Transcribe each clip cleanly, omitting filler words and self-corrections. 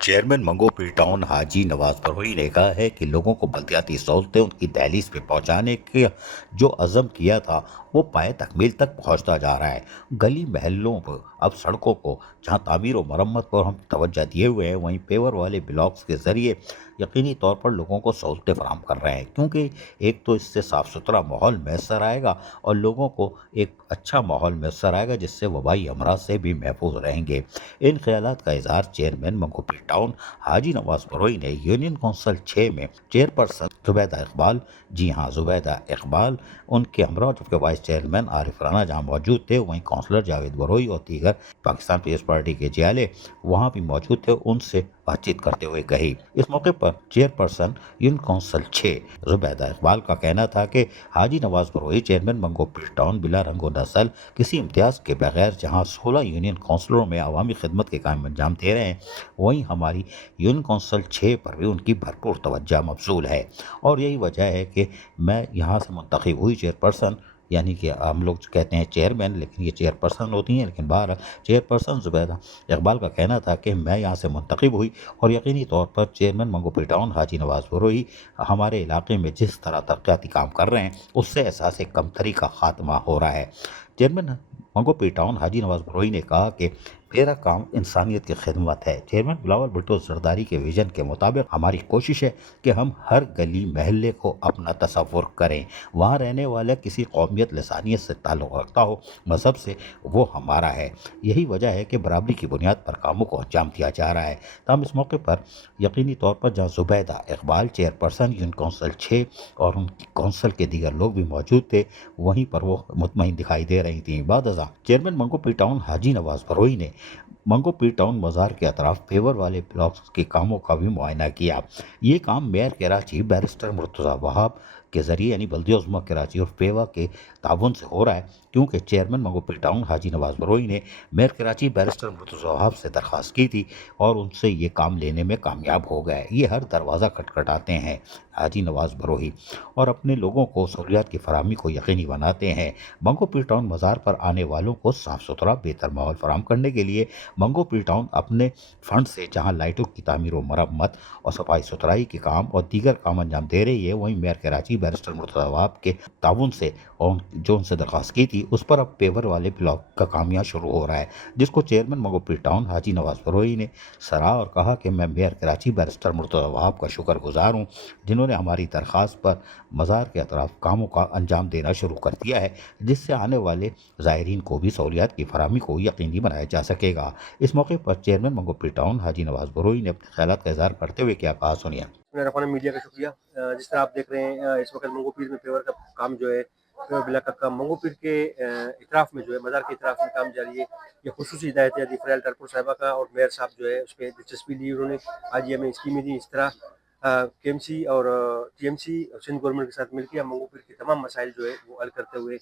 Chairman मंगो पी town हाजी नवाज बरोही ने कहा है कि लोगों को बल्दियाती सहूलतें उनकी दहलीज पे पहुंचाने के जो अज़म किया था वो पाए तकमील तक पहुंचता जा रहा है। गली महलों पर अब सड़कों को जहां तामीर और मरम्मत पर हम तवज्जो दिए हुए हैं, वहीं पेवर वाले ब्लॉक्स के ज़रिए यकीनी तौर पर लोगों को सहूलतें फराहम कर रहे हैं, क्योंकि एक तो इससे साफ़ सुथरा माहौल मैसर आएगा और लोगों को एक अच्छा माहौल मैसर आएगा जिससे वबाई अमराज से भी महफूज रहेंगे। इन ख्यालात का इजहार चेयरमैन मंगो पी टाउन हाजी नवाज बरोही ने यूनियन कौंसिल 6 में चेयरपर्सन जुबैदा इकबाल, जी हाँ जुबैदा इकबाल, उनके हमरा जबकि वाइस चेयरमैन आरिफ राना जहाँ मौजूद थे, वहीं काउंसलर जावेद बरोही और दीगर पाकिस्तान पीपल्स पार्टी के जियाले वहाँ भी मौजूद थे, उनसे बातचीत करते हुए कही। इस मौके पर chairperson union council 6 Zubaida Iqbal का कहना था कि हाजी नवाज बरोही चेयरमैन मंगो पी टाउन बिला रंगो नस्ल किसी इम्तियाज के बगैर जहाँ 16 यूनियन काउंसलरों में अवामी खिदमत के काम अंजाम दे रहे हैं, वहीं हमारी यूनियन कौंसिल 6 पर भी उनकी भरपूर तवज्जो मबसूल है। और यही वजह है कि मैं यहाँ से मुंतखब हुई चेयरपर्सन, यानी कि हम लोग कहते हैं चेयरमैन लेकिन ये चेयरपर्सन होती हैं, लेकिन बाहर चेयरपर्सन जुबैदा इकबाल का कहना था कि मैं यहाँ से मुंतखब हुई और यकीनी तौर पर चेयरमैन मंगो पी टाउन हाजी नवाज बरोही हमारे इलाके में जिस तरह तरक्याती काम कर रहे हैं उससे एहसास कमतरी का खात्मा हो रहा है। चेयरमैन मंगो पी टाउन हाजी नवाज बरोही ने कहा कि मेरा काम इंसानियत की खिदमत है। चेयरमैन बिलावल भुट्टो जरदारी के विजन के मुताबिक हमारी कोशिश है कि हम हर गली महल्ले को अपना तसव्वुर करें, वहाँ रहने वाला किसी कौमियत लसानियत से ताल्लुक़ रखता हो, मज़हब से, वो हमारा है। यही वजह है कि बराबरी की बुनियाद पर कामों को अंजाम दिया जा रहा है। तमाम इस मौके पर यकीनी तौर पर जहाँ Zubaida Iqbal chairperson union council 6 और उनकी कौंसिल के दीगर लोग भी मौजूद थे, वहीं पर वो मुतमईन दिखाई दे रही थी। बाद अज़ां चेयरमैन मंगो पी टाउन हाजी नवाज बरोही ने मंगो पी टाउन मज़ार के अतराफ पेवर वाले ब्लॉक्स के कामों का भी मुआयना किया। ये काम मेयर कराची बैरिस्टर मुर्तज़ा वहाब के ज़रिए यानी बल्दिया उज़्मा कराची और पेवा के ताउन से हो रहा है, क्योंकि चेयरमैन मंगो पी टाउन हाजी नवाज बरोही ने मेयर कराची बैरिस्टर मुर्तज़ा वहाब से दरख्वास्त की थी और उनसे ये काम लेने में कामयाब हो गए। ये हर दरवाज़ा खटखटाते हैं हाजी नवाज बरोही और अपने लोगों को सहूलियात की फराहमी को यकीनी बनाते हैं। मंगो पी टाउन मज़ार पर आने वालों को साफ़ सुथरा बेहतर माहौल फराहम करने के लिए मंगो पी टाउन अपने फंड से जहां लाइटों की तामीर व मरम्मत और सफाई सुथराई के काम और दीगर काम अंजाम दे रही है, वहीं मेयर कराची बैरिस्टर मुर्तज़ा वहाब के ताउन से और जो उनसे दरख्वास्त की थी उस पर अब पेवर वाले ब्लॉक का काम यहाँ शुरू हो रहा है, जिसको चेयरमैन मंगो पी टाउन हाजी नवाज बरोही ने सराहा और कहा कि मैं मेयर कराची बैरिस्टर मुर्तज़ा वहाब का शुक्रगुजार हूँ, जिन्होंने हमारी दरख्वास्त पर मज़ार के अतराफ कामों का अंजाम देना शुरू कर दिया है, जिससे आने वाले ज़ायरीन को भी सहूलियात की फराहमी को यकीनी बनाया जा सकेगा। इस मौके पर चेयरमैन मंगो पी टाउन हाजी नवाज बरोही ने अपने ख्यालात का इजहार करते हुए क्या कहा, सुनिए। मीडिया का शुक्रिया। जिस तरह आप देख रहे हैं इस वक्त मंगो पीर में पेवर का काम जो है, पेवर बिला का काम मंगो पीर के इतराफ में जो है, मज़ार के इतराफ में काम जारी है। ये खुसूसी हिदायत दी फ़रैल टरपुर साहिबा का और मेयर साहब जो है उस पर दिलचस्पी ली उन्होंने। आज ये हमें स्कीमें दी। इस तरह KMC और TMC और सिंध गवर्नमेंट के साथ मिलकर मंगो पीर के तमाम मसाइल जो है वो हल करते हुए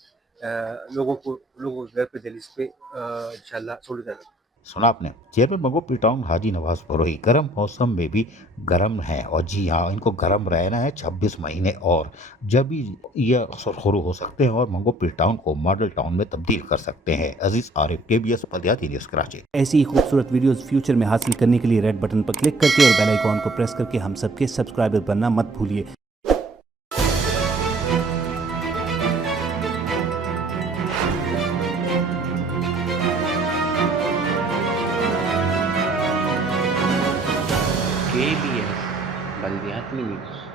लोगों के घर पे दहलीज पे इंशाल्लाह सहूलियत। सुना आपने। चेयरमैन मंगो पी टाउन हाजी नवाज बरोही गर्म मौसम में भी गर्म है और जी हाँ, इनको गर्म रहना है 26 महीने और जब भी ये शुरू हो सकते हैं और मंगो पी टाउन को मॉडल टाउन में तब्दील कर सकते हैं। अजीज आरिफ, KBS बल्दियाती न्यूज़ कराची। ऐसी ही खूबसूरत वीडियोस फ्यूचर में हासिल करने के लिए रेड बटन पर क्लिक करके और बेल आइकॉन को प्रेस करके हम सबके सब्सक्राइबर बनना मत भूलिए। KBS बल्दियाती न्यूज़।